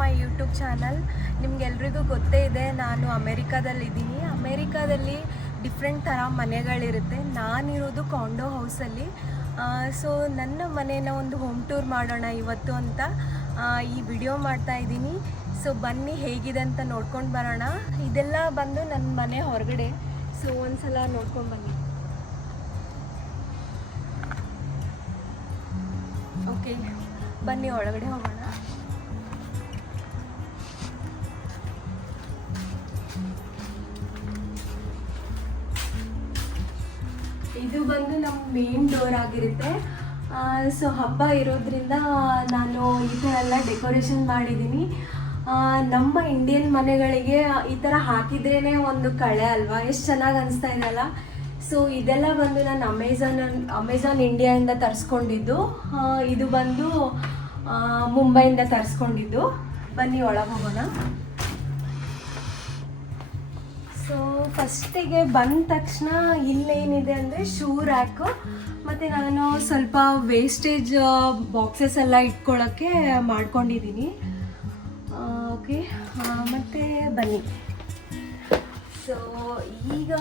My YouTube channel. ನಿಮ್ಗೆಲ್ರಿಗೂ ಗೊತ್ತೇ ಇದೆ, ನಾನು ಅಮೇರಿಕಾದಲ್ಲಿದ್ದೀನಿ. ಅಮೇರಿಕಾದಲ್ಲಿ ಡಿಫ್ರೆಂಟ್ ಥರ ಮನೆಗಳಿರುತ್ತೆ. ನಾನಿರೋದು ಕಾಂಡೋ ಹೌಸಲ್ಲಿ. ಸೊ ನನ್ನ ಮನೇನ ಒಂದು ಹೋಮ್ ಟೂರ್ ಮಾಡೋಣ ಇವತ್ತು ಅಂತ ಈ ವಿಡಿಯೋ ಮಾಡ್ತಾ ಇದ್ದೀನಿ. ಸೊ ಬನ್ನಿ ಹೇಗಿದೆ ಅಂತ ನೋಡ್ಕೊಂಡು ಬರೋಣ. ಇದೆಲ್ಲ ಬಂದು ನನ್ನ ಮನೆ ಹೊರಗಡೆ. ಸೊ ಒಂದ್ಸಲ ನೋಡ್ಕೊಂಡು ಬನ್ನಿ. ಓಕೆ, ಬನ್ನಿ ಒಳಗಡೆ ಹೋಗೋಣ. ಇದು ಬಂದು ನಮ್ಮ ಮೇನ್ ಡೋರ್ ಆಗಿರುತ್ತೆ. ಸೊ ಹಬ್ಬ ಇರೋದ್ರಿಂದ ನಾನು ಈ ಥರ ಎಲ್ಲ ಡೆಕೋರೇಷನ್ ಮಾಡಿದ್ದೀನಿ. ನಮ್ಮ ಇಂಡಿಯನ್ ಮನೆಗಳಿಗೆ ಈ ಥರ ಹಾಕಿದ್ರೇ ಒಂದು ಕಳೆ ಅಲ್ವಾ, ಎಷ್ಟು ಚೆನ್ನಾಗಿ ಅನಿಸ್ತಾ ಇದೆಯಲ್ಲ. ಸೊ ಇದೆಲ್ಲ ಬಂದು ನಾನು ಅಮೆಝಾನ್ ಇಂಡಿಯಾದಿಂದ ತರಿಸ್ಕೊಂಡಿದ್ದು. ಇದು ಬಂದು ಮುಂಬೈಯಿಂದ ತರಿಸ್ಕೊಂಡಿದ್ದು. ಬನ್ನಿ ಒಳಗೆ ಹೋಗೋಣ. ಸೊ ಫಸ್ಟಿಗೆ ಬಂದ ತಕ್ಷಣ ಇಲ್ಲೇನಿದೆ ಅಂದರೆ ಶೂ ರ್ಯಾಕು, ಮತ್ತು ನಾನು ಸ್ವಲ್ಪ ವೇಸ್ಟೇಜ್ ಬಾಕ್ಸಸ್ ಎಲ್ಲ ಇಟ್ಕೊಳ್ಳೋಕ್ಕೆ ಮಾಡ್ಕೊಂಡಿದ್ದೀನಿ. ಓಕೆ, ಮತ್ತು ಬನ್ನಿ. ಸೊ ಈಗ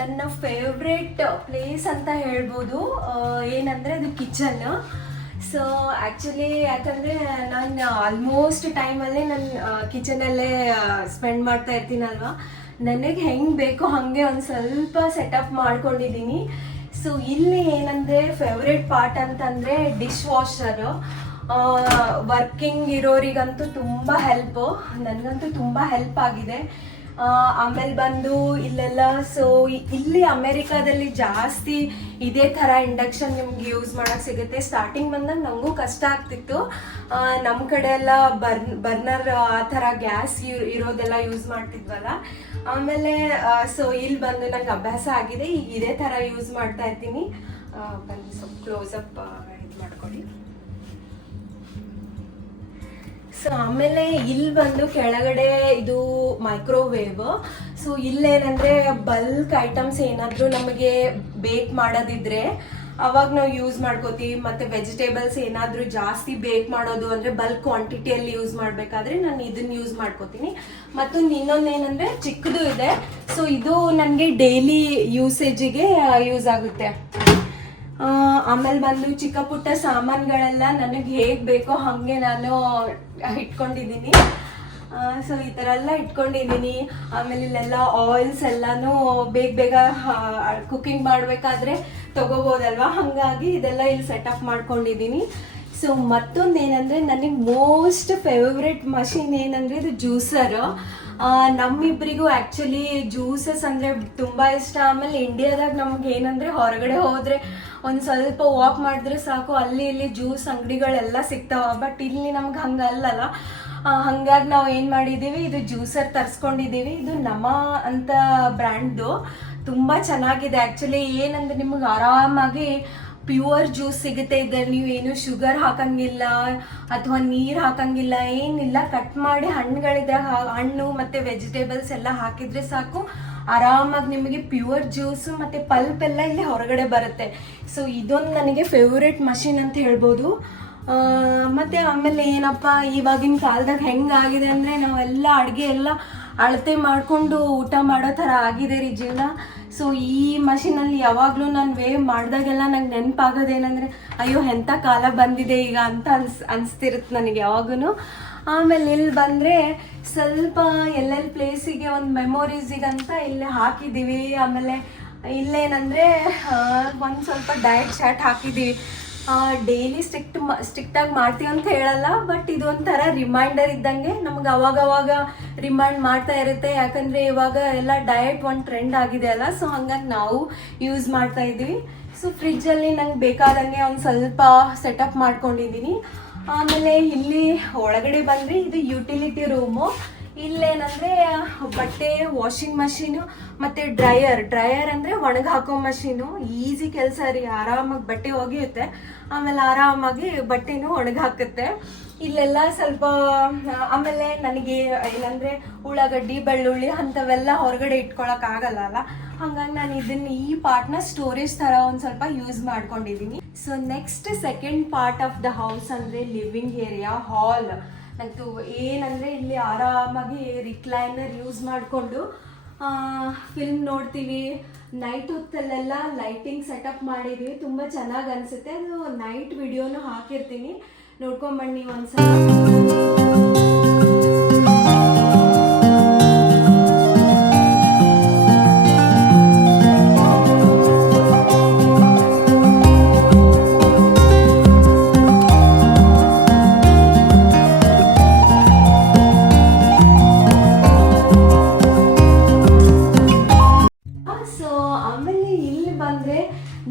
ನನ್ನ ಫೇವ್ರೇಟ್ ಪ್ಲೇಸ್ ಅಂತ ಹೇಳ್ಬೋದು. ಏನಂದರೆ ಅದು ಕಿಚನ್. ಸೊ ಆ್ಯಕ್ಚುಲಿ ಯಾಕಂದರೆ ನಾನು ಆಲ್ಮೋಸ್ಟ್ ಟೈಮಲ್ಲೇ ನನ್ನ ಕಿಚನಲ್ಲೇ ಸ್ಪೆಂಡ್ ಮಾಡ್ತಾ ಇರ್ತೀನಲ್ವ. ನನಗೆ ಹೆಂಗೆ ಬೇಕೋ ಹಾಗೆ ಒಂದು ಸ್ವಲ್ಪ ಸೆಟಪ್ ಮಾಡ್ಕೊಂಡಿದ್ದೀನಿ. ಸೊ ಇಲ್ಲಿ ಏನಂದರೆ ಫೇವ್ರೇಟ್ ಪಾರ್ಟ್ ಅಂತಂದರೆ ಡಿಶ್ ವಾಷರು. ವರ್ಕಿಂಗ್ ಇರೋರಿಗಂತೂ ತುಂಬ ಹೆಲ್ಪು, ನನಗಂತೂ ತುಂಬ ಹೆಲ್ಪ್ ಆಗಿದೆ. ಆಮೇಲೆ ಬಂದು ಇಲ್ಲೆಲ್ಲ ಸೊ ಇಲ್ಲಿ ಅಮೇರಿಕಾದಲ್ಲಿ ಜಾಸ್ತಿ ಇದೇ ಥರ ಇಂಡಕ್ಷನ್ ನಿಮ್ಗೆ ಯೂಸ್ ಮಾಡೋಕ್ಕೆ ಸಿಗುತ್ತೆ. ಸ್ಟಾರ್ಟಿಂಗ್ ಬಂದಾಗ ನನಗೂ ಕಷ್ಟ ಆಗ್ತಿತ್ತು. ನಮ್ಮ ಕಡೆ ಎಲ್ಲ ಬರ್ನರ್ ಆ ಥರ ಗ್ಯಾಸ್ ಇರೋದೆಲ್ಲ ಯೂಸ್ ಮಾಡ್ತಿದ್ವಲ್ಲ. ಆಮೇಲೆ ಸೊ ಇಲ್ಲಿ ಬಂದು ನಂಗೆ ಅಭ್ಯಾಸ ಆಗಿದೆ. ಈಗ ಇದೇ ಥರ ಯೂಸ್ ಮಾಡ್ತಾ ಇರ್ತೀನಿ. ಬನ್ನಿ ಸ್ವಲ್ಪ ಕ್ಲೋಸಪ್ ಇದು ಮಾಡ್ಕೊಳ್ಳಿ. ಸೊ ಆಮೇಲೆ ಇಲ್ಲಿ ಬಂದು ಕೆಳಗಡೆ ಇದು ಮೈಕ್ರೋವೇವ್. ಸೊ ಇಲ್ಲೇನಂದರೆ ಬಲ್ಕ್ ಐಟಮ್ಸ್ ಏನಾದರೂ ನಮಗೆ ಬೇಕ್ ಮಾಡೋದಿದ್ರೆ ಅವಾಗ ನಾವು ಯೂಸ್ ಮಾಡ್ಕೋತೀವಿ. ಮತ್ತು ವೆಜಿಟೇಬಲ್ಸ್ ಏನಾದರೂ ಜಾಸ್ತಿ ಬೇಕ್ ಮಾಡೋದು ಅಂದರೆ ಬಲ್ಕ್ ಕ್ವಾಂಟಿಟಿಯಲ್ಲಿ ಯೂಸ್ ಮಾಡಬೇಕಾದ್ರೆ ನಾನು ಇದನ್ನು ಯೂಸ್ ಮಾಡ್ಕೋತೀನಿ. ಮತ್ತೊಂದು ಇನ್ನೊಂದೇನೆಂದರೆ ಚಿಕ್ಕದು ಇದೆ. ಸೊ ಇದು ನನಗೆ ಡೈಲಿ ಯೂಸೇಜಿಗೆ ಯೂಸ್ ಆಗುತ್ತೆ. ಆಮೇಲೆ ಬಂದು ಚಿಕ್ಕ ಪುಟ್ಟ ಸಾಮಾನುಗಳೆಲ್ಲ ನನಗೆ ಹೇಗೆ ಬೇಕೋ ಹಾಗೆ ನಾನು ಇಟ್ಕೊಂಡಿದ್ದೀನಿ. ಸೊ ಈ ಥರ ಎಲ್ಲ ಇಟ್ಕೊಂಡಿದ್ದೀನಿ. ಆಮೇಲೆ ಇಲ್ಲೆಲ್ಲ ಆಯಿಲ್ಸ್ ಎಲ್ಲನೂ ಬೇಗ ಕುಕ್ಕಿಂಗ್ ಮಾಡಬೇಕಾದ್ರೆ ತೊಗೋಬೋದಲ್ವ, ಹಾಗಾಗಿ ಇದೆಲ್ಲ ಇಲ್ಲಿ ಸೆಟಪ್ ಮಾಡ್ಕೊಂಡಿದ್ದೀನಿ. ಸೊ ಮತ್ತೊಂದು ಏನಂದರೆ ನನಗೆ ಮೋಸ್ಟ್ ಫೇವ್ರೆಟ್ ಮಷಿನ್ ಏನಂದರೆ ಇದು ಜ್ಯೂಸರು. ನಮ್ಮಿಬ್ಬರಿಗೂ ಆ್ಯಕ್ಚುಲಿ ಜ್ಯೂಸಸ್ ಅಂದರೆ ತುಂಬ ಇಷ್ಟ. ಆಮೇಲೆ ಇಂಡಿಯಾದಾಗ ನಮ್ಗೆ ಏನಂದರೆ ಹೊರಗಡೆ ಹೋದರೆ ಒಂದು ಸ್ವಲ್ಪ ವಾಕ್ ಮಾಡಿದ್ರೆ ಸಾಕು, ಅಲ್ಲಿ ಇಲ್ಲಿ ಜ್ಯೂಸ್ ಅಂಗಡಿಗಳೆಲ್ಲ ಸಿಗ್ತಾವ. ಬಟ್ ಇಲ್ಲಿ ನಮ್ಗೆ ಹಂಗೆ ಅಲ್ಲಲ್ಲ. ಹಾಗಾಗಿ ನಾವು ಏನು ಮಾಡಿದ್ದೀವಿ, ಇದು ಜ್ಯೂಸರ್ ತರಿಸ್ಕೊಂಡಿದ್ದೀವಿ. ಇದು ನಮ ಅಂತ ಬ್ರ್ಯಾಂಡ್ದು. ತುಂಬ ಚೆನ್ನಾಗಿದೆ ಆ್ಯಕ್ಚುಲಿ. ಏನಂದರೆ ನಿಮಗೆ ಆರಾಮಾಗಿ ಪ್ಯೂರ್ ಜ್ಯೂಸ್ ಸಿಗುತ್ತೆ ಇದರಲ್ಲಿ. ನೀವು ಏನು ಶುಗರ್ ಹಾಕಂಗಿಲ್ಲ ಅಥವಾ ನೀರು ಹಾಕಂಗಿಲ್ಲ, ಏನಿಲ್ಲ. ಕಟ್ ಮಾಡಿ ಹಣ್ಣುಗಳಿದ್ದಾಗ ಹಣ್ಣು ಮತ್ತು ವೆಜಿಟೇಬಲ್ಸ್ ಎಲ್ಲ ಹಾಕಿದರೆ ಸಾಕು, ಆರಾಮಾಗಿ ನಿಮಗೆ ಪ್ಯೂರ್ ಜ್ಯೂಸು ಮತ್ತು ಪಲ್ಪ್ ಎಲ್ಲ ಇಲ್ಲಿ ಹೊರಗಡೆ ಬರುತ್ತೆ. ಸೊ ಇದೊಂದು ನನಗೆ ಫೇವ್ರೇಟ್ ಮಷಿನ್ ಅಂತ ಹೇಳ್ಬೋದು. ಮತ್ತು ಆಮೇಲೆ ಏನಪ್ಪ, ಇವಾಗಿನ ಕಾಲದಾಗ ಹೆಂಗಾಗಿದೆ ಅಂದರೆ ನಾವೆಲ್ಲ ಅಡುಗೆ ಎಲ್ಲ ಅಳತೆ ಮಾಡಿಕೊಂಡು ಊಟ ಮಾಡೋ ಥರ ಆಗಿದೆ ರೀ ಜೀವನ. ಸೊ ಈ ಮಷಿನಲ್ಲಿ ಯಾವಾಗಲೂ ನಾನು ವೇವ್ ಮಾಡಿದಾಗೆಲ್ಲ ನಂಗೆ ನೆನಪಾಗೋದೇನೆಂದರೆ ಅಯ್ಯೋ ಎಂಥ ಕಾಲ ಬಂದಿದೆ ಈಗ ಅಂತ ಅನಿಸ್ತಿರುತ್ತೆ ನನಗೆ ಯಾವಾಗೂ. ಆಮೇಲೆ ಇಲ್ಲಿ ಬಂದರೆ ಸ್ವಲ್ಪ ಎಲ್ಲೆಲ್ಲಿ ಪ್ಲೇಸಿಗೆ ಒಂದು ಮೆಮೊರೀಸಿಗಂತ ಇಲ್ಲಿ ಹಾಕಿದ್ದೀವಿ. ಆಮೇಲೆ ಇಲ್ಲೇನಂದರೆ ಒಂದು ಸ್ವಲ್ಪ ಡಯಟ್ ಚಾರ್ಟ್ ಹಾಕಿದ್ದೀವಿ. ಡೈಲಿ ಸ್ಟ್ರಿಕ್ಟಾಗಿ ಮಾಡ್ತೀವಿ ಅಂತ ಹೇಳಲ್ಲ, ಬಟ್ ಇದೊಂಥರ ರಿಮೈಂಡರ್ ಇದ್ದಂಗೆ ನಮ್ಗೆ ಅವಾಗವಾಗ ರಿಮೈಂಡ್ ಮಾಡ್ತಾ ಇರುತ್ತೆ. ಯಾಕಂದರೆ ಇವಾಗ ಎಲ್ಲ ಡಯಟ್ ಒಂದು ಟ್ರೆಂಡ್ ಆಗಿದೆ ಅಲ್ಲ. ಸೊ ಹಂಗಾಗಿ ನಾವು ಯೂಸ್ ಮಾಡ್ತಾ ಇದ್ದೀವಿ. ಸೊ ಫ್ರಿಜ್ಜಲ್ಲಿ ನಂಗೆ ಬೇಕಾದಂಗೆ ಒಂದು ಸ್ವಲ್ಪ ಸೆಟಪ್ ಮಾಡ್ಕೊಂಡಿದ್ದೀನಿ. ಆಮೇಲೆ ಇಲ್ಲಿ ಒಳಗಡೆ ಬಂದರೆ ಇದು ಯುಟಿಲಿಟಿ ರೂಮು. ಇಲ್ಲೇನಂದರೆ ಬಟ್ಟೆ ವಾಷಿಂಗ್ ಮಷೀನು ಮತ್ತು ಡ್ರೈಯರ್ ಅಂದರೆ ಒಣಗಿ ಹಾಕೋ ಮಷೀನು. ಈಸಿ ಕೆಲಸ ರೀ, ಆರಾಮಾಗಿ ಬಟ್ಟೆ ಒಗೆಯುತ್ತೆ, ಆಮೇಲೆ ಆರಾಮಾಗಿ ಬಟ್ಟೆನೂ ಒಣಗಿ ಹಾಕುತ್ತೆ. ಇಲ್ಲೆಲ್ಲ ಸ್ವಲ್ಪ ಆಮೇಲೆ ನನಗೆ ಏನಂದರೆ ಉಳ್ಳಾಗಡ್ಡಿ ಬೆಳ್ಳುಳ್ಳಿ ಅಂಥವೆಲ್ಲ ಹೊರಗಡೆ ಇಟ್ಕೊಳಕ್ಕಾಗಲ್ಲ ಅಲ್ಲ. ಹಾಗಾಗಿ ನಾನು ಈ ಪಾರ್ಟ್ನ ಸ್ಟೋರೇಜ್ ಥರ ಒಂದು ಸ್ವಲ್ಪ ಯೂಸ್ ಮಾಡ್ಕೊಂಡಿದ್ದೀನಿ. So next second part of the house ಅಂದರೆ ಲಿವಿಂಗ್ ಏರಿಯಾ, ಹಾಲ್. ಅಂತೂ ಏನಂದರೆ ಇಲ್ಲಿ ಆರಾಮಾಗಿ ರಿಕ್ಲೈನರ್ ಯೂಸ್ ಮಾಡಿಕೊಂಡು ಫಿಲ್ಮ್ ನೋಡ್ತೀವಿ. ನೈಟ್ ಹೊತ್ತಲ್ಲೆಲ್ಲ ಲೈಟಿಂಗ್ ಸೆಟಪ್ ಮಾಡಿದ್ವಿ, ತುಂಬ ಚೆನ್ನಾಗಿ ಅನಿಸುತ್ತೆ. ಅದು ನೈಟ್ ವಿಡಿಯೋನು ಹಾಕಿರ್ತೀನಿ, ನೋಡ್ಕೊಂಬನ್ನಿ ಒಂದ್ಸಲ.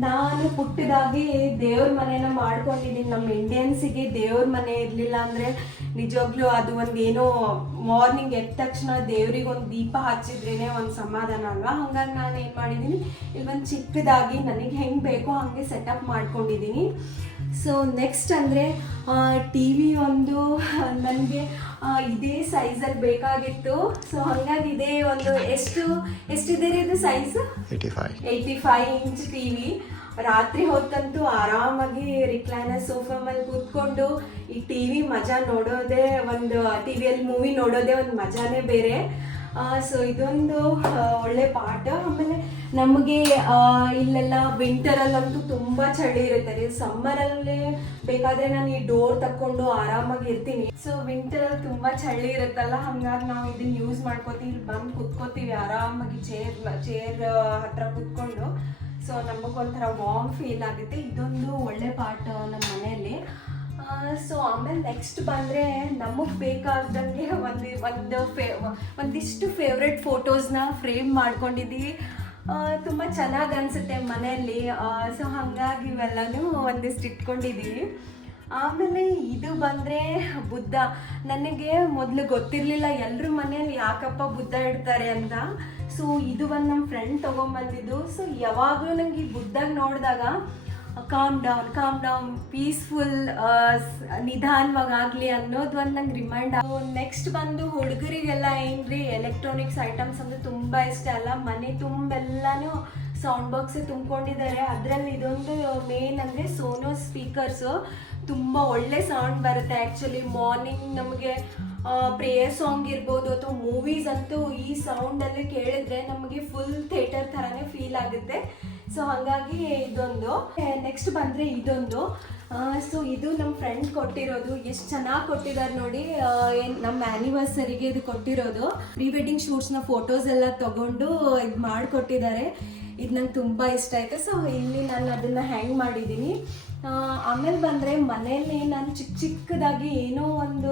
ನಾನು ಪುಟ್ಟದಾಗಿ ದೇವ್ರ ಮನೆನ ಮಾಡ್ಕೊಂಡಿದ್ದೀನಿ. ನಮ್ಮ ಇಂಡಿಯನ್ಸಿಗೆ ದೇವ್ರ ಮನೆ ಇರಲಿಲ್ಲ ಅಂದರೆ ನಿಜವಾಗ್ಲೂ ಅದು ಒಂದು ಏನೋ ಮಾರ್ನಿಂಗ್ ಎದ್ದ ತಕ್ಷಣ ದೇವ್ರಿಗೆ ಒಂದು ದೀಪ ಹಚ್ಚಿದ್ರೇ ಒಂದು ಸಮಾಧಾನ ಅಲ್ವಾ. ಹಾಗಾಗಿ ನಾನು ಏನು ಮಾಡಿದ್ದೀನಿ, ಇಲ್ಲಿ ಒಂದು ಚಿಕ್ಕದಾಗಿ ನನಗೆ ಹೆಂಗೆ ಬೇಕೋ ಹಾಗೆ ಸೆಟಪ್ ಮಾಡ್ಕೊಂಡಿದ್ದೀನಿ. ಸೊ ನೆಕ್ಸ್ಟ್ ಅಂದರೆ ಟಿ ವಿ ಒಂದು ನನಗೆ ಇದೇ ಸೈಜಲ್ಲಿ ಬೇಕಾಗಿತ್ತು. ಸೊ ಹಾಗಾಗಿ ಇದೇ ಒಂದು ಎಷ್ಟಿದೆ ರೀ ಇದು ಸೈಜ್? 85 inch T V. ರಾತ್ರಿ ಹೊತ್ತಂತೂ ಆರಾಮಾಗಿ ರಿಕ್ಲೈನರ್ ಸೋಫಾ ಮೇಲೆ ಕೂತ್ಕೊಂಡು ಈ ಟಿ ವಿ ಮಜಾ ನೋಡೋದೇ ಒಂದು, ಟಿ ವಿಯಲ್ಲಿ ಮೂವಿ ನೋಡೋದೇ ಒಂದು ಮಜಾನೇ ಬೇರೆ. ಸೊ ಇದೊಂದು ಒಳ್ಳೆ ಪಾಠ. ಆಮೇಲೆ ನಮಗೆ ಇಲ್ಲೆಲ್ಲ ವಿಂಟರಲ್ಲಂತೂ ತುಂಬ ಚಳಿ ಇರುತ್ತೆ ರೀ. ಸಮ್ಮರಲ್ಲಿ ಬೇಕಾದರೆ ನಾನು ಈ ಡೋರ್ ತಕ್ಕೊಂಡು ಆರಾಮಾಗಿ ಇರ್ತೀನಿ. ಸೊ ವಿಂಟರಲ್ಲಿ ತುಂಬ ಚಳಿ ಇರುತ್ತಲ್ಲ, ಹಾಗಾಗಿ ನಾವು ಇದನ್ನ ಯೂಸ್ ಮಾಡ್ಕೋತೀವಿ. ಇಲ್ಲಿ ಬಂದು ಕುತ್ಕೋತೀವಿ ಆರಾಮಾಗಿ ಚೇರ್ ಹತ್ರ ಕುತ್ಕೊಂಡು. ಸೊ ನಮಗೊಂಥರ ವಾರ್ಮ್ ಫೀಲ್ ಆಗುತ್ತೆ. ಇದೊಂದು ಒಳ್ಳೆ ಪಾರ್ಟ್ ನಮ್ಮ ಮನೆಯಲ್ಲಿ. ಸೊ ಆಮೇಲೆ ನೆಕ್ಸ್ಟ್ ಬಂದರೆ ನಮಗೆ ಬೇಕಾದಂಗೆ ಒಂದಿಷ್ಟು ಫೇವ್ರೆಟ್ ಫೋಟೋಸ್ನ ಫ್ರೇಮ್ ಮಾಡ್ಕೊಂಡಿದ್ದೀವಿ. ತುಂಬ ಚೆನ್ನಾಗಿ ಅನಿಸುತ್ತೆ ಮನೆಯಲ್ಲಿ. ಸೊ ಹಾಗಾಗಿ ಇವೆಲ್ಲನೂ ಒಂದಿಷ್ಟು ಇಟ್ಕೊಂಡಿದ್ದೀವಿ. ಆಮೇಲೆ ಇದು ಬಂದರೆ ಬುದ್ಧ. ನನಗೆ ಮೊದಲು ಗೊತ್ತಿರಲಿಲ್ಲ ಎಲ್ಲರ ಮನೇಲಿ ಯಾಕಪ್ಪ ಬುದ್ಧ ಇಡ್ತಾರೆ ಅಂತ. ಸೊ ಇದು ಒಂದು ನಮ್ಮ ಫ್ರೆಂಡ್ ತೊಗೊಂಬಂದಿದ್ದು. ಸೊ ಯಾವಾಗಲೂ ನನಗೆ ಈ ಬುದ್ಧಾಗ ನೋಡಿದಾಗ ಕಾಮ್ ಡೌನ್ ಪೀಸ್ಫುಲ್, ನಿಧಾನವಾಗಲಿ ಅನ್ನೋದು ಒಂದು ನಂಗೆ ರಿಮೈಂಡ್. ನೆಕ್ಸ್ಟ್ ಬಂದು ಹುಡುಗರಿಗೆಲ್ಲ ಏನ್ರಿ ಎಲೆಕ್ಟ್ರಾನಿಕ್ಸ್ ಐಟಮ್ಸ್ ಅಂದರೆ ತುಂಬ ಇಷ್ಟ ಅಲ್ಲ. ಮನೆ ತುಂಬೆಲ್ಲನೂ ಸೌಂಡ್ ಬಾಕ್ಸೇ ತುಂಬಿಕೊಂಡಿದ್ದಾರೆ. ಅದರಲ್ಲಿ ಇದೊಂದು ಮೇನ್ ಅಂದರೆ ಸೋನೋ ಸ್ಪೀಕರ್ಸು. ತುಂಬ ಒಳ್ಳೆ ಸೌಂಡ್ ಬರುತ್ತೆ. ಆ್ಯಕ್ಚುಲಿ ಮಾರ್ನಿಂಗ್ ನಮಗೆ ಪ್ರೇಯರ್ ಸಾಂಗ್ ಇರ್ಬೋದು ಅಥವಾ ಮೂವೀಸ್ ಅಂತೂ ಈ ಸೌಂಡಲ್ಲಿ ಕೇಳಿದ್ರೆ ನಮಗೆ ಫುಲ್ ಥಿಯೇಟರ್ ಥರನೇ ಫೀಲ್ ಆಗುತ್ತೆ. ಸೊ ಹಾಗಾಗಿ ಇದೊಂದು. ನೆಕ್ಸ್ಟ್ ಬಂದರೆ ಇದೊಂದು. ಸೊ ಇದು ನಮ್ಮ ಫ್ರೆಂಡ್ ಕೊಟ್ಟಿರೋದು. ಎಷ್ಟು ಚೆನ್ನಾಗಿ ಕೊಟ್ಟಿದ್ದಾರೆ ನೋಡಿ. ನಮ್ಮ ಆ್ಯನಿವರ್ಸರಿಗೆ ಇದು ಕೊಟ್ಟಿರೋದು. ಪ್ರೀ ವೆಡ್ಡಿಂಗ್ ಶೂಟ್ಸ್ನ ಫೋಟೋಸ್ ಎಲ್ಲ ತೊಗೊಂಡು ಇದು ಮಾಡಿಕೊಟ್ಟಿದ್ದಾರೆ. ಇದು ನಂಗೆ ತುಂಬ ಇಷ್ಟ ಆಯಿತು. ಸೊ ಇಲ್ಲಿ ನಾನು ಅದನ್ನು ಹ್ಯಾಂಗ್ ಮಾಡಿದ್ದೀನಿ. ಆಮೇಲೆ ಬಂದರೆ ಮನೆಯಲ್ಲಿ ನಾನು ಚಿಕ್ಕದಾಗಿ ಏನೋ ಒಂದು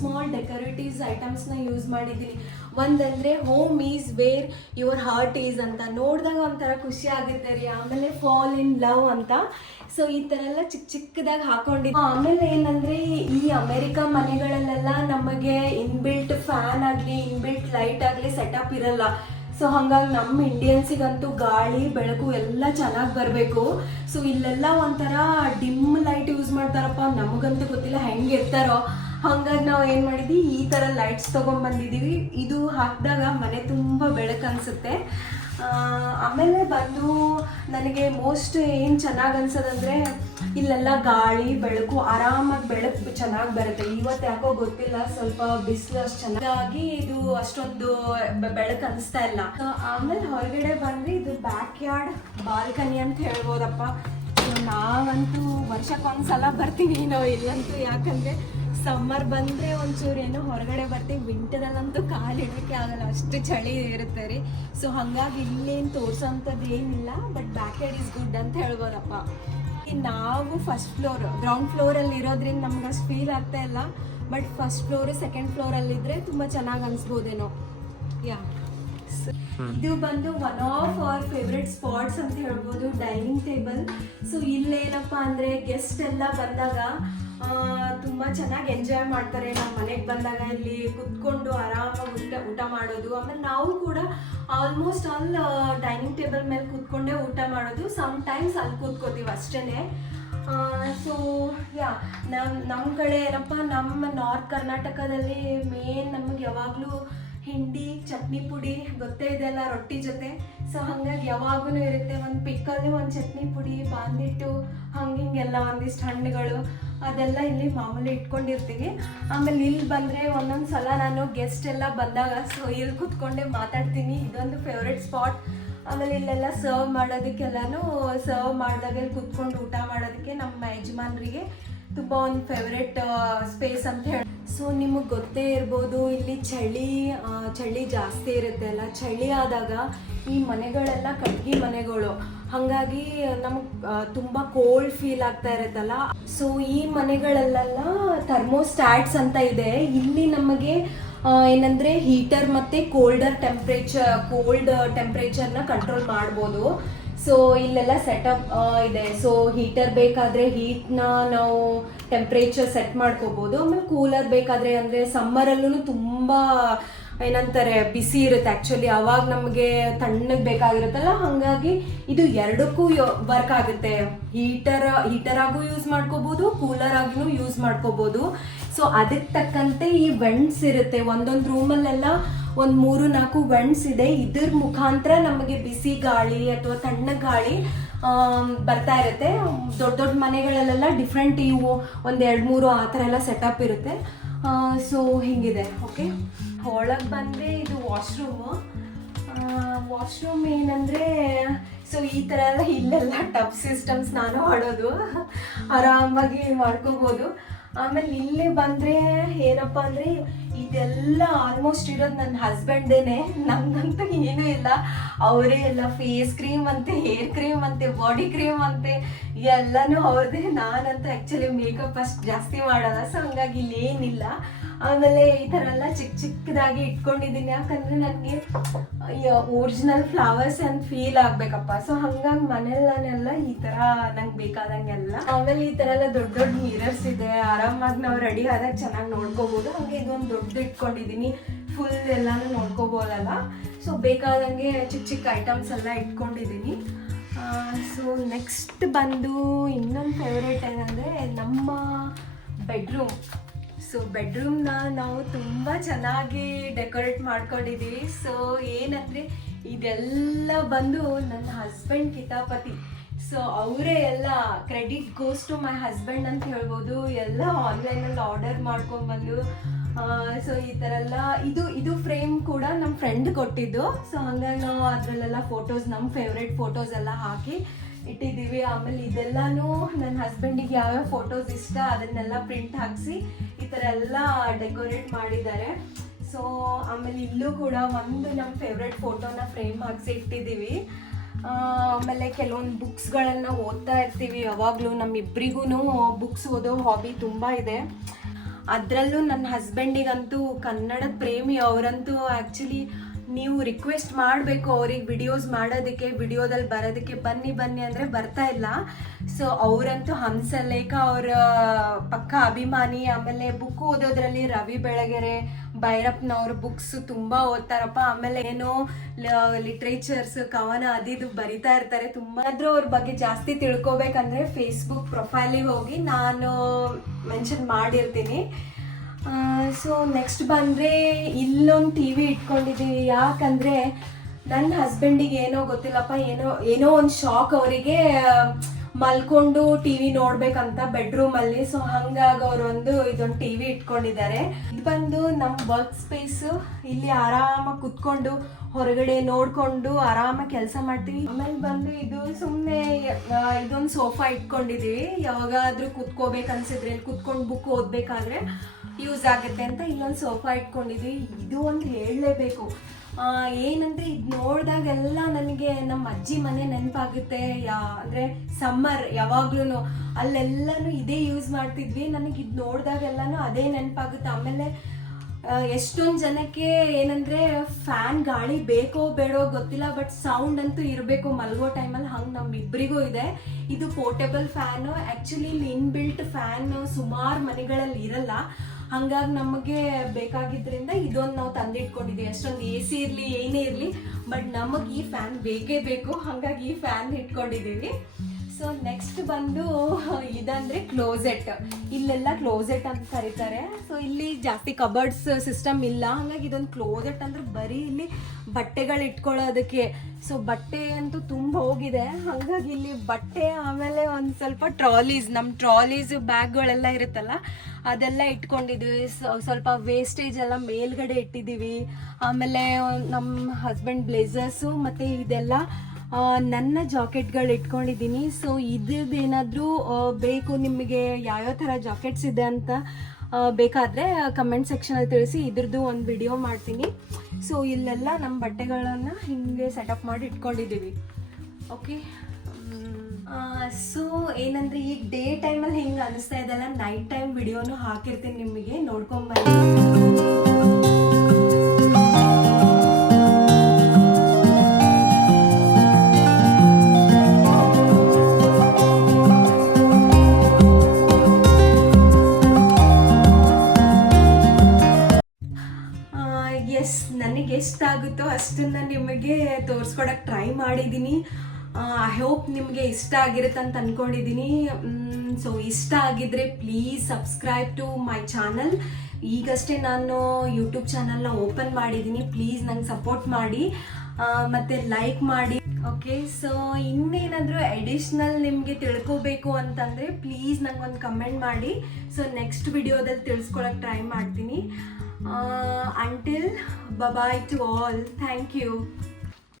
ಸ್ಮಾಲ್ ಡೆಕೋರೇಟಿವ್ಸ್ ಐಟಮ್ಸ್ನ ಯೂಸ್ ಮಾಡಿದ್ದೀನಿ. ಒಂದಂದರೆ home is where your heart is ಅಂತ ನೋಡಿದಾಗ ಒಂಥರ ಖುಷಿ ಆಗುತ್ತೆ ರೀ. ಆಮೇಲೆ ಫಾಲ್ ಇನ್ ಲವ್ ಅಂತ. ಸೊ ಈ ಥರ ಎಲ್ಲ ಚಿಕ್ಕದಾಗಿ ಹಾಕೊಂಡಿದ್ದೆ. ಆಮೇಲೆ ಏನಂದರೆ ಈ ಅಮೆರಿಕ ಮನೆಗಳಲ್ಲೆಲ್ಲ ನಮಗೆ ಇನ್ಬಿಲ್ಟ್ ಫ್ಯಾನ್ ಆಗಲಿ ಇನ್ಬಿಲ್ಟ್ ಲೈಟ್ ಆಗಲಿ ಸೆಟಪ್ ಇರಲ್ಲ. ಸೊ ಹಾಗಾಗಿ ನಮ್ಮ ಇಂಡಿಯನ್ಸಿಗಂತೂ ಗಾಳಿ ಬೆಳಕು ಎಲ್ಲ ಚೆನ್ನಾಗಿ ಬರಬೇಕು. ಸೊ ಇಲ್ಲೆಲ್ಲ ಒಂಥರ ಡಿಮ್ ಲೈಟ್ ಯೂಸ್ ಮಾಡ್ತಾರಪ್ಪ, ನಮಗಂತೂ ಗೊತ್ತಿಲ್ಲ ಹೆಂಗೆ ಇರ್ತಾರೋ. ಹಾಗಾಗಿ ನಾವು ಏನು ಮಾಡಿದ್ವಿ, ಈ ಥರ ಲೈಟ್ಸ್ ತೊಗೊಂಡ್ಬಂದಿದ್ದೀವಿ. ಇದು ಹಾಕಿದಾಗ ಮನೆ ತುಂಬ ಬೆಳಕು ಅನಿಸುತ್ತೆ. ಆಮೇಲೆ ಬಂದು ನನಗೆ ಮೋಸ್ಟ್ ಏನು ಚೆನ್ನಾಗಿ ಅನ್ಸೋದಂದರೆ ಇಲ್ಲೆಲ್ಲ ಗಾಳಿ ಬೆಳಕು ಆರಾಮಾಗಿ ಬೆಳಕು ಚೆನ್ನಾಗಿ ಬರುತ್ತೆ. ಇವತ್ತು ಯಾಕೋ ಗೊತ್ತಿಲ್ಲ, ಸ್ವಲ್ಪ ಬಿಸಿಲು ಅಷ್ಟು ಚೆನ್ನಾಗಿ ಇದು ಅಷ್ಟೊಂದು ಬೆಳಕು ಅನಿಸ್ತಾ ಇಲ್ಲ. ಆಮೇಲೆ ಹೊರಗಡೆ ಬಂದರೆ ಇದು ಬ್ಯಾಕ್ ಯಾರ್ಡ್ ಬಾಲ್ಕನಿ ಅಂತ ಹೇಳ್ಬೋದಪ್ಪ. ನಾವಂತೂ ವರ್ಷಕ್ಕೊಂದ್ಸಲ ಬರ್ತೀವಿ ನಾವು ಇಲ್ಲಂತೂ. ಯಾಕಂದರೆ ಸಮ್ಮರ್ ಬಂದರೆ ಒಂಚೂರು ಏನೋ ಹೊರಗಡೆ ಬರ್ತೀವಿ, ವಿಂಟರಲ್ಲಂತೂ ಕಾಲಿಡೋಕ್ಕೆ ಆಗಲ್ಲ, ಅಷ್ಟು ಚಳಿ ಇರುತ್ತೆ ರೀ. ಸೊ ಹಾಗಾಗಿ ಇಲ್ಲೇನು ತೋರಿಸೋಂಥದ್ದು ಏನಿಲ್ಲ, but back yard is good ಅಂತ ಹೇಳ್ಬೋದಪ್ಪ. ನಾವು ಫಸ್ಟ್ ಫ್ಲೋರ್ ಗ್ರೌಂಡ್ ಫ್ಲೋರಲ್ಲಿ ಇರೋದ್ರಿಂದ ನಮ್ಗೆ ಅಷ್ಟು ಫೀಲ್ ಆಗ್ತಾ ಇಲ್ಲ. ಬಟ್ ಫಸ್ಟ್ ಫ್ಲೋರು ಸೆಕೆಂಡ್ ಫ್ಲೋರಲ್ಲಿದ್ದರೆ ತುಂಬ ಚೆನ್ನಾಗಿ ಅನಿಸ್ಬೋದೇನೋ. ಯಾ, ಇದು ಬಂದು one of our favourite spots ಅಂತ ಹೇಳ್ಬೋದು, ಡೈನಿಂಗ್ ಟೇಬಲ್. ಸೊ ಇಲ್ಲೇನಪ್ಪ ಅಂದರೆ ಗೆಸ್ಟ್ ಎಲ್ಲ ಬಂದಾಗ ತುಂಬ ಚೆನ್ನಾಗಿ ಎಂಜಾಯ್ ಮಾಡ್ತಾರೆ. ನಮ್ಮ ಮನೆಗೆ ಬಂದಾಗ ಇಲ್ಲಿ ಕುತ್ಕೊಂಡು ಆರಾಮಾಗಿ ಊಟ ಮಾಡೋದು. ಆಮೇಲೆ ನಾವು ಕೂಡ ಆಲ್ಮೋಸ್ಟ್ ಆಲ್ ಡೈನಿಂಗ್ ಟೇಬಲ್ ಮೇಲೆ ಕೂತ್ಕೊಂಡೇ ಊಟ ಮಾಡೋದು. ಸಮ್ಟೈಮ್ಸ್ ಅಲ್ಲಿ ಕೂತ್ಕೋತೀವಿ ಅಷ್ಟೇ. ಸೊ ಯಾ, ನಮ್ಮ ಕಡೆ ಏನಪ್ಪ, ನಮ್ಮ ನಾರ್ತ್ ಕರ್ನಾಟಕದಲ್ಲಿ ಮೇನ್ ನಮಗೆ ಯಾವಾಗಲೂ ಹಿಂಡಿ ಚಟ್ನಿ ಪುಡಿ ಗೊತ್ತೇ ಇದೆಲ್ಲ ರೊಟ್ಟಿ ಜೊತೆ. ಸೊ ಹಾಗಾಗಿ ಯಾವಾಗೂ ಇರುತ್ತೆ. ಒಂದು ಪಿಕ್ಕಲ್ಲಿ ಒಂದು ಚಟ್ನಿ ಪುಡಿ ಬಾಂದಿಟ್ಟು ಹಿಂಗೆಲ್ಲ ಒಂದಿಷ್ಟು ಹಣ್ಣುಗಳು ಅದೆಲ್ಲ ಇಲ್ಲಿ ಮಾಮೂಲಿ ಇಟ್ಕೊಂಡಿರ್ತೀವಿ. ಆಮೇಲೆ ಇಲ್ಲಿ ಬಂದರೆ ಒಂದೊಂದು ಸಲ ನಾನು ಗೆಸ್ಟ್ ಎಲ್ಲ ಬಂದಾಗ ಸೊ ಇಲ್ಲಿ ಕೂತ್ಕೊಂಡೆ ಮಾತಾಡ್ತೀನಿ. ಇದೊಂದು ಫೇವ್ರೆಟ್ ಸ್ಪಾಟ್. ಆಮೇಲೆ ಇಲ್ಲೆಲ್ಲ ಸರ್ವ್ ಮಾಡೋದಕ್ಕೆಲ್ಲನೂ ಸರ್ವ್ ಮಾಡಿದಾಗ ಇಲ್ಲಿ ಕೂತ್ಕೊಂಡು ಊಟ ಮಾಡೋದಕ್ಕೆ ನಮ್ಮ ಯಜಮಾನ್ರಿಗೆ ತುಂಬ ಒಂದು ಫೇವ್ರೆಟ್ ಸ್ಪೇಸ್ ಅಂತ ಹೇಳಿ. ಸೊ ನಿಮಗೆ ಗೊತ್ತೇ ಇರ್ಬೋದು, ಇಲ್ಲಿ ಚಳಿ ಜಾಸ್ತಿ ಇರುತ್ತೆ ಅಲ್ಲ. ಚಳಿ ಆದಾಗ ಈ ಮನೆಗಳೆಲ್ಲ ಕಟ್ಗೆ ಮನೆಗಳು, ಹಾಗಾಗಿ ನಮಗೆ ತುಂಬ ಕೋಲ್ಡ್ ಫೀಲ್ ಆಗ್ತಾ ಇರುತ್ತಲ್ಲ. ಸೊ ಈ ಮನೆಗಳಲ್ಲೆಲ್ಲ ಥರ್ಮೋಸ್ಟ್ಯಾಟ್ಸ್ ಅಂತ ಇದೆ. ಇಲ್ಲಿ ನಮಗೆ ಏನಂದರೆ ಹೀಟರ್ ಮತ್ತು ಕೋಲ್ಡ್ ಟೆಂಪ್ರೇಚರ್ನ ಕಂಟ್ರೋಲ್ ಮಾಡ್ಬೋದು. ಸೊ ಇಲ್ಲೆಲ್ಲ ಸೆಟಪ್ ಇದೆ. ಸೊ ಹೀಟರ್ ಬೇಕಾದರೆ ಹೀಟ್ನ ನಾವು ಟೆಂಪ್ರೇಚರ್ ಸೆಟ್ ಮಾಡ್ಕೋಬೋದು. ಆಮೇಲೆ ಕೂಲರ್ ಬೇಕಾದರೆ, ಅಂದರೆ ಸಮ್ಮರಲ್ಲೂ ತುಂಬ ಏನಂತಾರೆ ಬಿಸಿ ಇರುತ್ತೆ ಆ್ಯಕ್ಚುಲಿ, ಅವಾಗ ನಮಗೆ ತಣ್ಣಗೆ ಬೇಕಾಗಿರುತ್ತಲ್ಲ. ಹಾಗಾಗಿ ಇದು ಎರಡಕ್ಕೂ ವರ್ಕ್ ಆಗುತ್ತೆ. ಹೀಟರ್ ಆಗೂ ಯೂಸ್ ಮಾಡ್ಕೋಬೋದು, ಕೂಲರ್ ಆಗೂ ಯೂಸ್ ಮಾಡ್ಕೋಬೋದು. ಸೊ ಅದಕ್ಕೆ ತಕ್ಕಂತೆ ಈ ವೆಂಟ್ಸ್ ಇರುತ್ತೆ. ಒಂದೊಂದು ರೂಮಲ್ಲೆಲ್ಲ ಒಂದು 3-4 ವೆಂಟ್ಸ್ ಇದೆ. ಇದ್ರ ಮುಖಾಂತರ ನಮಗೆ ಬಿಸಿ ಗಾಳಿ ಅಥವಾ ತಣ್ಣಗೆ ಗಾಳಿ ಬರ್ತಾ ಇರುತ್ತೆ. ದೊಡ್ಡ ದೊಡ್ಡ ಮನೆಗಳಲ್ಲೆಲ್ಲ ಡಿಫ್ರೆಂಟ್ ಇವು 1-2-3 ಆ ಥರ ಎಲ್ಲ ಸೆಟಪ್ ಇರುತ್ತೆ. ಸೊ ಹಿಂಗಿದೆ. ಓಕೆ, ಒಳಗೆ ಬಂದರೆ ಇದು ವಾಶ್ರೂಮ್ ಏನಂದರೆ, ಸೊ ಈ ಥರ ಎಲ್ಲ ಇಲ್ಲೆಲ್ಲ ಟಬ್ ಸಿಸ್ಟಮ್ ಸ್ನಾನ ಮಾಡೋದು ಆರಾಮಾಗಿ ಮಾಡ್ಕೋಬೋದು. ಆಮೇಲೆ ಇಲ್ಲಿ ಬಂದರೆ ಏನಪ್ಪ ಅಂದರೆ, ಇದೆಲ್ಲ ಆಲ್ಮೋಸ್ಟ್ ಇರೋದು ನನ್ನ ಹಸ್ಬೆಂಡೇನೆ. ನಮಗಂತೂ ಏನೂ ಇಲ್ಲ, ಅವರೇ ಎಲ್ಲ ಫೇಸ್ ಕ್ರೀಮ್ ಅಂತೆ, ಹೇರ್ ಕ್ರೀಮ್ ಅಂತೆ, ಬಾಡಿ ಕ್ರೀಮ್ ಅಂತೆ, ಎಲ್ಲನೂ ಅವ್ರದ್ದೇ. ನಾನಂತೂ ಆ್ಯಕ್ಚುಲಿ ಮೇಕಪ್ ಅಷ್ಟು ಜಾಸ್ತಿ ಮಾಡಲ್ಲ, ಸೊ ಹಂಗಾಗಿ ಇಲ್ಲಿ ಏನಿಲ್ಲ. ಆಮೇಲೆ ಈ ಥರ ಎಲ್ಲ ಚಿಕ್ಕದಾಗಿ ಇಟ್ಕೊಂಡಿದ್ದೀನಿ, ಯಾಕಂದರೆ ನನಗೆ ಒರಿಜಿನಲ್ ಫ್ಲವರ್ಸ್ ಅಂತ ಫೀಲ್ ಆಗಬೇಕಪ್ಪ. ಸೊ ಹಂಗಾಗಿ ಮನೆಯಲ್ಲೆಲ್ಲ ಈ ಥರ ನಂಗೆ ಬೇಕಾದಂಗೆಲ್ಲ. ಆಮೇಲೆ ಈ ಥರ ಎಲ್ಲ ದೊಡ್ಡ ದೊಡ್ಡ ಮಿರರ್ಸ್ ಇದೆ, ಆರಾಮಾಗಿ ನಾವು ರೆಡಿ ಆದಾಗ ಚೆನ್ನಾಗಿ ನೋಡ್ಕೋಬೋದು. ಹಾಗೆ ಇದೊಂದು ದೊಡ್ಡ ಇಟ್ಕೊಂಡಿದ್ದೀನಿ, ಫುಲ್ ಎಲ್ಲನೂ ನೋಡ್ಕೋಬೋದಲ್ಲ. ಸೊ ಬೇಕಾದಂಗೆ ಚಿಕ್ಕ ಐಟಮ್ಸ್ ಎಲ್ಲ ಇಟ್ಕೊಂಡಿದ್ದೀನಿ. ಸೊ ನೆಕ್ಸ್ಟ್ ಬಂದು ಇನ್ನೊಂದು ಫೇವ್ರೇಟ್ ಏನಂದರೆ ನಮ್ಮ ಬೆಡ್ರೂಮ್. ಸೊ ಬೆಡ್ರೂಮ್ನ ನಾವು ತುಂಬ ಚೆನ್ನಾಗಿ ಡೆಕೋರೇಟ್ ಮಾಡ್ಕೊಂಡಿದ್ದೀವಿ. ಸೊ ಏನಂದರೆ ಇದೆಲ್ಲ ಬಂದು ನನ್ನ ಹಸ್ಬೆಂಡ್ ಕಿತಾಪತಿ. ಸೊ ಅವರೇ ಎಲ್ಲ credit goes to my husband ಅಂತ ಹೇಳ್ಬೋದು. ಎಲ್ಲ ಆನ್ಲೈನಲ್ಲಿ ಆರ್ಡರ್ ಮಾಡ್ಕೊಂಡ್ಬಂದು ಸೊ ಈ ಥರ ಎಲ್ಲ ಇದು ಫ್ರೇಮ್ ಕೂಡ ನಮ್ಮ ಫ್ರೆಂಡ್ ಕೊಟ್ಟಿದ್ದು. ಸೊ ಹಂಗಾಗಿ ನಾವು ಅದರಲ್ಲೆಲ್ಲ ಫೋಟೋಸ್, ನಮ್ಮ ಫೇವ್ರೆಟ್ ಫೋಟೋಸ್ ಎಲ್ಲ ಹಾಕಿ ಇಟ್ಟಿದ್ದೀವಿ. ಆಮೇಲೆ ಇದೆಲ್ಲನೂ ನನ್ನ ಹಸ್ಬೆಂಡಿಗೆ ಯಾವ್ಯಾವ ಫೋಟೋಸ್ ಇಷ್ಟ ಅದನ್ನೆಲ್ಲ ಪ್ರಿಂಟ್ ಹಾಕಿಸಿ ಈ ಥರ ಎಲ್ಲ ಡೆಕೋರೇಟ್ ಮಾಡಿದ್ದಾರೆ. ಸೊ ಆಮೇಲೆ ಇಲ್ಲೂ ಕೂಡ ಒಂದು ನಮ್ಮ ಫೇವ್ರೆಟ್ ಫೋಟೋನ ಫ್ರೇಮ್ ಹಾಕಿಸಿ ಇಟ್ಟಿದ್ದೀವಿ. ಆಮೇಲೆ ಕೆಲವೊಂದು ಬುಕ್ಸ್ಗಳನ್ನು ಓದ್ತಾ ಇರ್ತೀವಿ ಯಾವಾಗಲೂ. ನಮ್ಮಿಬ್ಬರಿಗೂ ಬುಕ್ಸ್ ಓದೋ ಹಾಬಿ ತುಂಬ ಇದೆ. ಅದರಲ್ಲೂ ನನ್ನ ಹಸ್ಬೆಂಡಿಗಂತೂ ಕನ್ನಡದ ಪ್ರೇಮಿ ಅವರಂತೂ. ಆ್ಯಕ್ಚುಲಿ ನೀವು ರಿಕ್ವೆಸ್ಟ್ ಮಾಡಬೇಕು ಅವ್ರಿಗೆ ವಿಡಿಯೋಸ್ ಮಾಡೋದಕ್ಕೆ, ವಿಡಿಯೋದಲ್ಲಿ ಬರೋದಕ್ಕೆ, ಬನ್ನಿ ಅಂದರೆ ಬರ್ತಾ ಇಲ್ಲ. ಸೊ ಅವರಂತೂ ಹಂಸಲೇಖ ಅವರ ಪಕ್ಕ ಅಭಿಮಾನಿ. ಆಮೇಲೆ ಬುಕ್ ಓದೋದ್ರಲ್ಲಿ ರವಿ ಬೆಳಗೆರೆ, ಭೈರಪ್ಪನವ್ರ ಬುಕ್ಸ್ ತುಂಬ ಓದ್ತಾರಪ್ಪ. ಆಮೇಲೆ ಏನೋ ಲಿಟ್ರೇಚರ್ಸ್, ಕವನ ಅದಿದು ಬರಿತಾ ಇರ್ತಾರೆ ತುಂಬ. ಆದರೂ ಅವ್ರ ಬಗ್ಗೆ ಜಾಸ್ತಿ ತಿಳ್ಕೊಬೇಕಂದ್ರೆ ಫೇಸ್ಬುಕ್ ಪ್ರೊಫೈಲಿಗೆ ಹೋಗಿ ನಾನು ಮೆನ್ಷನ್ ಮಾಡಿರ್ತೀನಿ. ಸೊ ನೆಕ್ಸ್ಟ್ ಬಂದರೆ ಇಲ್ಲೊಂದು ಟಿ ವಿ ಇಟ್ಕೊಂಡಿದ್ದೀವಿ. ಯಾಕಂದರೆ ನನ್ನ ಹಸ್ಬೆಂಡಿಗೆ ಏನೋ ಗೊತ್ತಿಲ್ಲಪ್ಪ, ಏನೋ ಒಂದು ಶಾಕ್ ಅವರಿಗೆ ಮಲ್ಕೊಂಡು ಟಿ ವಿ ನೋಡ್ಬೇಕಂತ ಬೆಡ್ರೂಮಲ್ಲಿ. ಸೊ ಹಂಗಾಗಿ ಅವರೊಂದು ಇದೊಂದು ಟಿ ವಿ ಇಟ್ಕೊಂಡಿದ್ದಾರೆ. ಇದು ಬಂದು ನಮ್ಮ ವರ್ಕ್ ಸ್ಪೇಸು. ಇಲ್ಲಿ ಆರಾಮಾಗಿ ಕುತ್ಕೊಂಡು ಹೊರಗಡೆ ನೋಡಿಕೊಂಡು ಆರಾಮಾಗಿ ಕೆಲಸ ಮಾಡ್ತೀವಿ. ಆಮೇಲೆ ಬಂದು ಇದು ಸುಮ್ಮನೆ ಇದೊಂದು ಸೋಫಾ ಇಟ್ಕೊಂಡಿದ್ದೀವಿ. ಯಾವಾಗಾದರೂ ಕುತ್ಕೋಬೇಕನ್ಸಿದ್ರೆ ಇಲ್ಲಿ ಕುತ್ಕೊಂಡು ಬುಕ್ ಓದಬೇಕಾದ್ರೆ ಯೂಸ್ ಆಗುತ್ತೆ ಅಂತ ಇಲ್ಲೊಂದು ಸೋಫಾ ಇಟ್ಕೊಂಡಿದ್ವಿ. ಇದು ಒಂದು ಹೇಳಲೇಬೇಕು, ಏನಂದರೆ ಇದು ನೋಡಿದಾಗೆಲ್ಲ ನನಗೆ ನಮ್ಮ ಅಜ್ಜಿ ಮನೆ ನೆನಪಾಗುತ್ತೆ. ಅಂದರೆ ಸಮ್ಮರ್ ಯಾವಾಗ್ಲೂ ಅಲ್ಲೆಲ್ಲನೂ ಇದೇ ಯೂಸ್ ಮಾಡ್ತಿದ್ವಿ. ನನಗೆ ಇದು ನೋಡಿದಾಗೆಲ್ಲನೂ ಅದೇ ನೆನಪಾಗುತ್ತೆ. ಆಮೇಲೆ ಎಷ್ಟೊಂದು ಜನಕ್ಕೆ ಏನಂದರೆ ಫ್ಯಾನ್ ಗಾಳಿ ಬೇಕೋ ಬೇಡೋ ಗೊತ್ತಿಲ್ಲ, ಬಟ್ ಸೌಂಡ್ ಅಂತೂ ಇರಬೇಕು ಮಲಗೋ ಟೈಮಲ್ಲಿ. ಹಂಗೆ ನಮ್ಮಿಬ್ಬರಿಗೂ ಇದೆ. ಇದು ಪೋರ್ಟೇಬಲ್ ಫ್ಯಾನು. ಆ್ಯಕ್ಚುಲಿ ಇಲ್ಲಿ ಇನ್ಬಿಲ್ಟ್ ಫ್ಯಾನ್ ಸುಮಾರು ಮನೆಗಳಲ್ಲಿ ಇರಲ್ಲ, ಹಾಗಾಗಿ ನಮಗೆ ಬೇಕಾಗಿದ್ದರಿಂದ ಇದೊಂದು ನಾವು ತಂದಿಟ್ಕೊಂಡಿದ್ದೀವಿ. ಅಷ್ಟೊಂದು ಎ ಸಿ ಇರಲಿ ಏನೇ ಇರಲಿ, ಬಟ್ ನಮಗೆ ಈ ಫ್ಯಾನ್ ಬೇಕೇ ಬೇಕು, ಹಾಗಾಗಿ ಈ ಫ್ಯಾನ್ ಇಟ್ಕೊಂಡಿದ್ದೀವಿ. ಸೊ ನೆಕ್ಸ್ಟ್ ಬಂದು ಇದಂದರೆ ಕ್ಲೋಸೆಟ್. ಇಲ್ಲೆಲ್ಲ ಕ್ಲೋಸೆಟ್ ಅಂತ ಕರೀತಾರೆ. ಸೊ ಇಲ್ಲಿ ಜಾಸ್ತಿ ಕಬರ್ಡ್ಸ್ ಸಿಸ್ಟಮ್ ಇಲ್ಲ, ಹಾಗಾಗಿ ಇದೊಂದು ಕ್ಲೋಸೆಟ್ ಅಂದರೆ ಬರೀ ಇಲ್ಲಿ ಬಟ್ಟೆಗಳು ಇಟ್ಕೊಳ್ಳೋದಕ್ಕೆ. ಸೊ ಬಟ್ಟೆ ಅಂತೂ ತುಂಬ ಹೋಗಿದೆ, ಹಾಗಾಗಿ ಇಲ್ಲಿ ಬಟ್ಟೆ, ಆಮೇಲೆ ಒಂದು ಸ್ವಲ್ಪ ನಮ್ಮ ಟ್ರಾಲೀಸ್ ಬ್ಯಾಗ್ಗಳೆಲ್ಲ ಇರುತ್ತಲ್ಲ ಅದೆಲ್ಲ ಇಟ್ಕೊಂಡಿದ್ವಿ. ಸ್ವಲ್ಪ ವೇಸ್ಟೇಜ್ ಎಲ್ಲ ಮೇಲ್ಗಡೆ ಇಟ್ಟಿದ್ದೀವಿ. ಆಮೇಲೆ ನಮ್ಮ ಹಸ್ಬೆಂಡ್ ಬ್ಲೇಸರ್ಸು ಮತ್ತು ಇದೆಲ್ಲ ನನ್ನ ಜಾಕೆಟ್ಗಳು ಇಟ್ಕೊಂಡಿದ್ದೀನಿ. ಸೊ ಇದೇನಾದರೂ ಬೇಕು ನಿಮಗೆ, ಯಾವ್ಯಾವ ಥರ ಜಾಕೆಟ್ಸ್ ಇದೆ ಅಂತ ಬೇಕಾದರೆ ಕಮೆಂಟ್ ಸೆಕ್ಷನಲ್ಲಿ ತಿಳಿಸಿ, ಇದ್ರದ್ದು ಒಂದು ವಿಡಿಯೋ ಮಾಡ್ತೀನಿ. ಸೊ ಇಲ್ಲೆಲ್ಲ ನಮ್ಮ ಬಟ್ಟೆಗಳನ್ನು ಹಿಂಗೆ ಸೆಟಪ್ ಮಾಡಿ ಇಟ್ಕೊಂಡಿದ್ದೀವಿ. ಓಕೆ, ಸೊ ಏನಂದರೆ ಈಗ ಡೇ ಟೈಮಲ್ಲಿ ಹಿಂಗೆ ಅನಿಸ್ತಾ ಇದೆಲ್ಲ, ನೈಟ್ ಟೈಮ್ ವಿಡಿಯೋನು ಹಾಕಿರ್ತೀನಿ, ನಿಮಗೆ ನೋಡ್ಕೊಂಬನ್ನಿ. ನನಗೆ ಎಷ್ಟಾಗುತ್ತೋ ಅಷ್ಟನ್ನು ನಿಮಗೆ ತೋರಿಸ್ಕೊಡಕ್ಕೆ ಟ್ರೈ ಮಾಡಿದ್ದೀನಿ. ಐ ಹೋಪ್ ನಿಮಗೆ ಇಷ್ಟ ಆಗಿರುತ್ತೆ ಅಂತ ಅಂದ್ಕೊಂಡಿದ್ದೀನಿ. ಸೊ ಇಷ್ಟ ಆಗಿದ್ರೆ please subscribe to my channel. ಈಗಷ್ಟೇ ನಾನು ಯೂಟ್ಯೂಬ್ ಚಾನಲ್ನ ಓಪನ್ ಮಾಡಿದ್ದೀನಿ, ಪ್ಲೀಸ್ ನಂಗೆ ಸಪೋರ್ಟ್ ಮಾಡಿ ಮತ್ತು ಲೈಕ್ ಮಾಡಿ. ಓಕೆ, ಸೊ ಇನ್ನೇನಾದರೂ ಅಡಿಷ್ನಲ್ ನಿಮಗೆ ತಿಳ್ಕೋಬೇಕು ಅಂತಂದರೆ ಪ್ಲೀಸ್ ನಂಗೊಂದು ಕಮೆಂಟ್ ಮಾಡಿ. ಸೊ ನೆಕ್ಸ್ಟ್ ವಿಡಿಯೋದಲ್ಲಿ ತಿಳಿಸ್ಕೊಳಕ್ಕೆ ಟ್ರೈ ಮಾಡ್ತೀನಿ. Until bye-bye to all. Thank you.